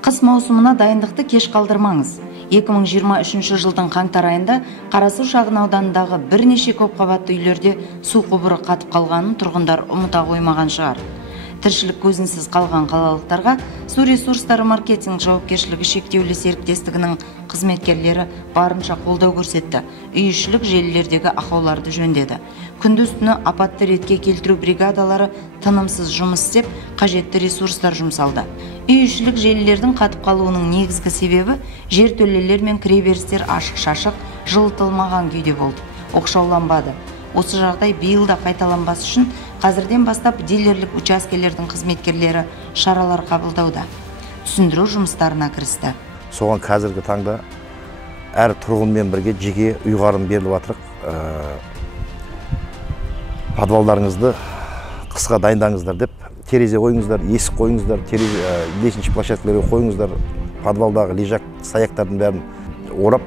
Қыс маусымына дайындықты кеш қалдырмаңыз. 2023 жылдың қаңтар айында Қарасу шағын ауданындағы бірнеше көпқабатты үйлерде су құбыры қатып қалғанын тұрғындар ұмыта қоймаған шығар. Тіршілік көзінсіз қалған қалалықтарға су ресурстары маркетинг жауапкершілігі шектеулі серіктестігінің қызметкерлері барынша қолдау көрсетті. Үй-ішілік желілердегі ақауларды жөндеді. Күндіз-түні апатты ретке келтіру бригадалары тынымсыз жұмыс істеп, қажетті ресурстар жұмсалды. Үй-ішілік желілердің қатып қалуының негізгі себебі жертөлелер мен кіреберістер ашық-шашық, жылытылмаған күйде болды, оқшауланбады. Осы жағдай биыл да қайталанбас үшін қазірден бастап дилерлік учаскелердің қызметкерлері шаралар қабылдауда. Түсіндіру жұмыстарына кірісті. Соған қазіргі таңда әр тұрғынмен бірге жеке ұйғарым беріліп жатыр. Подвалдарыңызды қысқа дайындаңыздар деп, терезе қойыңыздар, есік қойыңыздар, лестничный площадкаларға қойыңыздар, подвалдағы лежак саяқтардың бәрін орап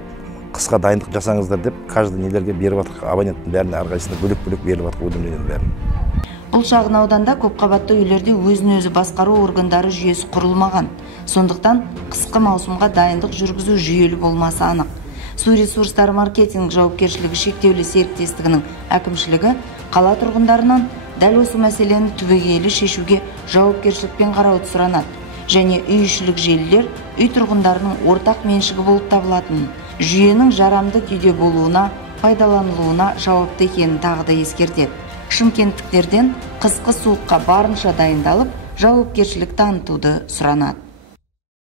қысқа дайындық жасаңыздар деп, каждый нелерге беріп жатыр, абоненттің бәріне әрқайсысына бөлек-бөлек беріп жатыр өтінімдердің бәрін. Бұл шағын ауданда көпқабатты үйлерде өзін-өзі басқару органдары жүйесі құрылмаған. Сондықтан қысқы маусымға дайындық жүргізу жүйелі болмасы анық. Су ресурстары маркетинг жауапкершілігі шектеулі серіктестігінің әкімшілігі қала тұрғындарынан дәл осы мәселені түбегейлі шешуге жауапкершілікпен қарауды сұранады. Және үй-ішілік желілер үй тұрғындарының ортақ меншігі болып табылатын. Жүйенің жарамды күйде болуына, пайдаланылуына жауапты екенін тағы да ескертеді. Шымкенттіктерден қысқы суыққа барынша дайындалып, жауапкершілік танытуды сұранады.